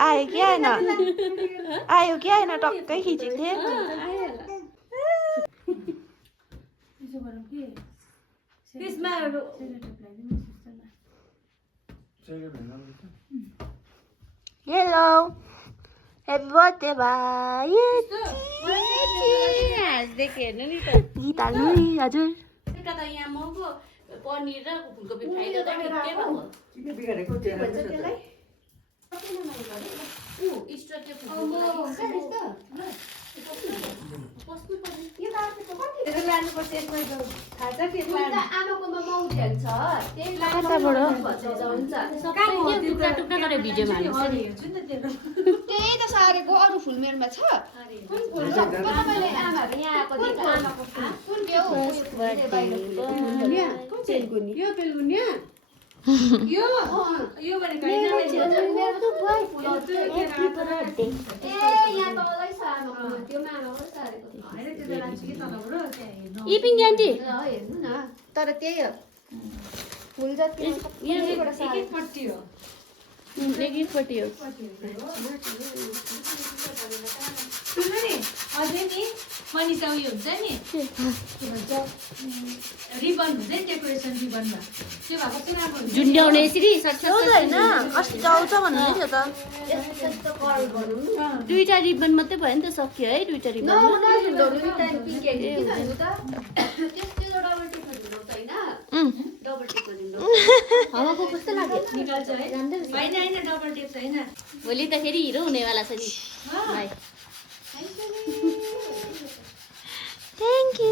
आयो कि आएन आयो कि आएन टक्कै खिचेको थिएँ हेलो ह्याप्पी बर्थडे भाइ हेर्नु नि त गीत हाल्नु नि हजुर यहाँ मको पनिर र फुलकोपी फ्राई गर्दा ठिकै भएको त्यही त सारेको अरू फुल मेरोमा छ तर त्यही हो फुल जति एकपट्टि हो अझै नि मनिषा उयो हुन्छ नि के भन्छ रिबन हुन्छ नि डेकोरेसन रिबनमा त्यो भएको चाहिँ राम्रो हुन्छ झुन्ड्याउने यसरी होइन अस्ति आउँछ भन्दै थियो त दुईटा रिबन मात्रै भयो नि त सक्यो है दुईटा रिबन हावाको कस्तो लाग्यो निकाल्छ है होइन डबल टेप छैन भोलि त फेरि हिरो हुनेवाला छ नि भाइ थ्याङ्क यू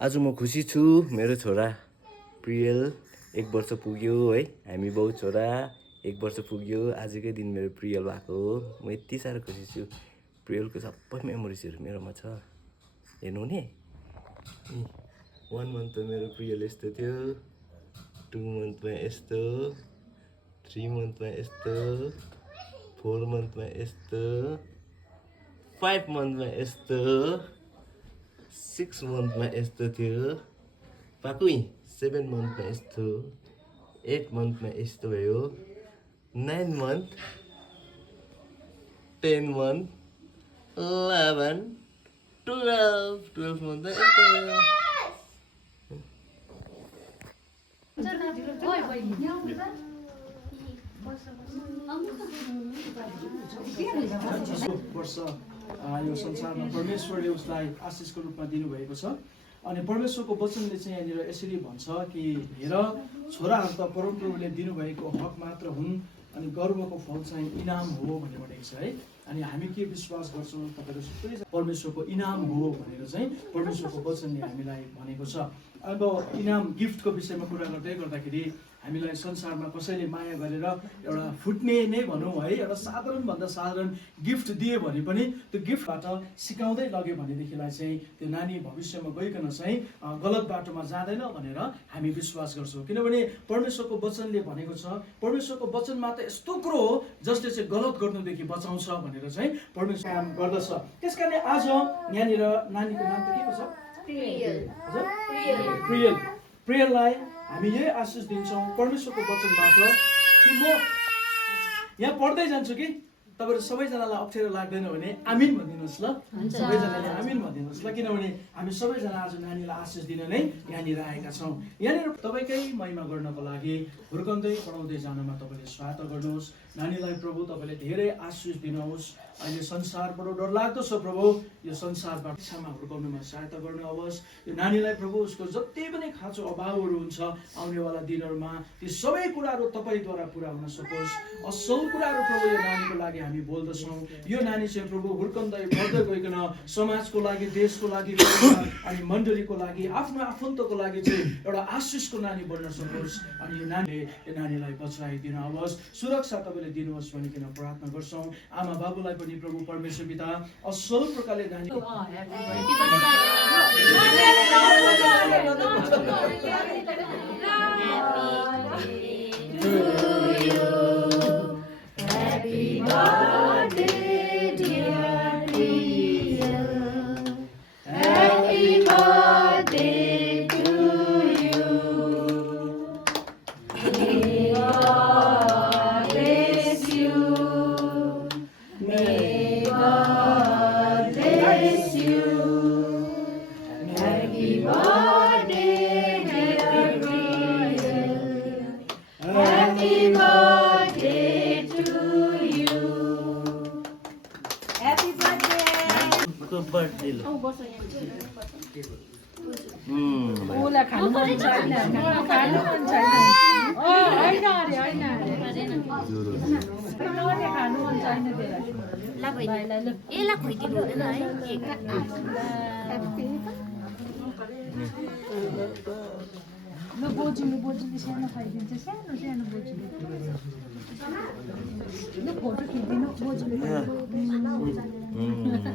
आज म खुसी छु मेरो छोरा प्रियल 1 वर्ष पुग्यो है हामी बाउ छोरा 1 वर्ष पुग्यो आजकै दिन मेरो प्रियल भएको हो म यति साह्रो खुसी छु प्रियलको सबै मेमोरिजहरू मेरोमा छ हेर्नु नि 1 मन्थमा मेरो प्रियल यस्तो थियो 2 मन्थमा यस्तो 3 मन्थमा यस्तो 4 मन्थमा यस्तो 5 मन्थमा यस्तो 6 मन्थमा यस्तो थियो पाकुई 7 मन्थमा यस्तो 8 मन्थमा यस्तो भयो 9 मन्थ 10 मन्थ 11 12 मन्थमा यस्तो भयो वर्ष यो संसारमा परमेश्वरले उसलाई आशिषको रूपमा दिनुभएको छ अनि परमेश्वरको वचनले चाहिँ यहाँनिर यसरी भन्छ कि हेर छोराहरू त परमप्रभुले दिनुभएको हक मात्र हुन् अनि गर्वको फल चाहिँ इनाम हो भनेर भनेको छ है अनि हामी के विश्वास गर्छौँ तपाईँहरू सबै परमेश्वरको इनाम हो भनेर चाहिँ परमेश्वरको वचनले हामीलाई भनेको छ अब इनाम गिफ्टको विषयमा कुरा गर्दाखेरि हामीलाई संसारमा कसैले माया गरेर एउटा फुट्ने नै भनौँ है एउटा साधारणभन्दा साधारण गिफ्ट दियो भने पनि त्यो गिफ्टबाट सिकाउँदै लग्यो भनेदेखिलाई चाहिँ त्यो नानी भविष्यमा गइकन चाहिँ गलत बाटोमा जाँदैन भनेर हामी विश्वास गर्छौँ किनभने परमेश्वरको वचनले भनेको छ परमेश्वरको वचनमा त यस्तो कुरो हो जसले चाहिँ गलत गर्नुदेखि बचाउँछ भनेर चाहिँ परमेश्वर काम गर्दछ त्यस कारण आज यहाँनिर नानीको नाम त के को छ प्रियललाई हामी यही आशिष दिन्छौँ परमेश्वरको वचनबाट कि म यहाँ पढ्दै जान्छु कि तपाईँहरू सबैजनालाई अप्ठ्यारो लाग्दैन भने आमिन भनिदिनुहोस् ल सबैजनाले आमिन भनिदिनुहोस् ल किनभने हामी सबैजना आज नानीलाई आशिष दिन नै यहाँनिर आएका छौँ यहाँनिर तपाईँकै महिमा गर्नको लागि हुर्कँदै पढाउँदै जानमा तपाईँले सहायता गर्नुहोस् नानीलाई प्रभु तपाईँले धेरै आशिष दिनुहोस् अहिले संसार बडो डरलाग्दो छ प्रभु यो संसारबाट इच्छामा हुर्काउनुमा सहायता गर्नुहोस् यो नानीलाई प्रभु उसको जति पनि खाँचो अभावहरू हुन्छ आउनेवाला दिनहरूमा ती सबै कुराहरू तपाईँद्वारा पुरा हुन सकोस् असल कुराहरू प्रभु यो नानीको लागि हामी बोल्दछौँ यो नानी चाहिँ प्रभु हुर्कँदै बढ्दै गइकन समाजको लागि देशको लागि अनि मण्डलीको लागि आफ्नो आफन्तको लागि चाहिँ एउटा आशिषको नानी बन्न सकोस् अनि यो नानीलाई बचाइदिन होस् सुरक्षा तपाईँले दिनुहोस् भनिकन प्रार्थना गर्छौँ आमा बाबुलाई पनि प्रभु परमेश्वर पिता असल प्रकारले नानी उसलाई खानु मन छैन खानु मन छैन होइन अरे होइन खानु मन छैन यसलाई खुइदिनु हुँदैन है ल बोजूले सानो खाइदिन्छ सानो बोजूले ल फोटो खिच्दिनु बोजूले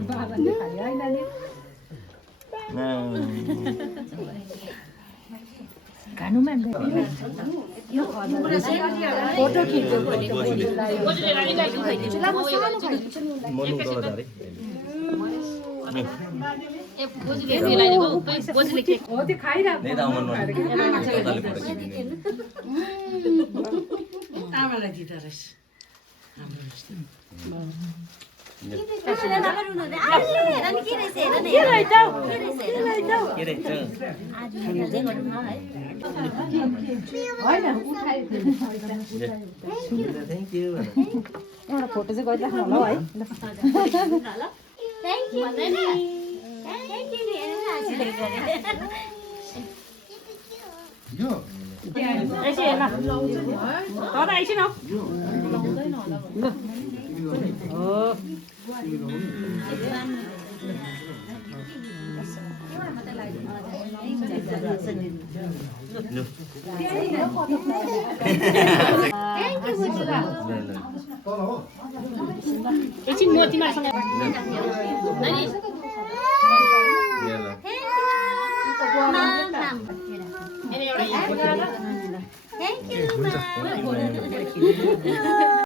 बाबाले खायो है नानी खानु मान्दैन यो फोटो खिच्यो हो त्यो खाइरहेको दिँदो रहेछ एउटा फोटो चाहिँ गरिराख्नु होला है एकछिन म तिमीसँग Thank you, Mom.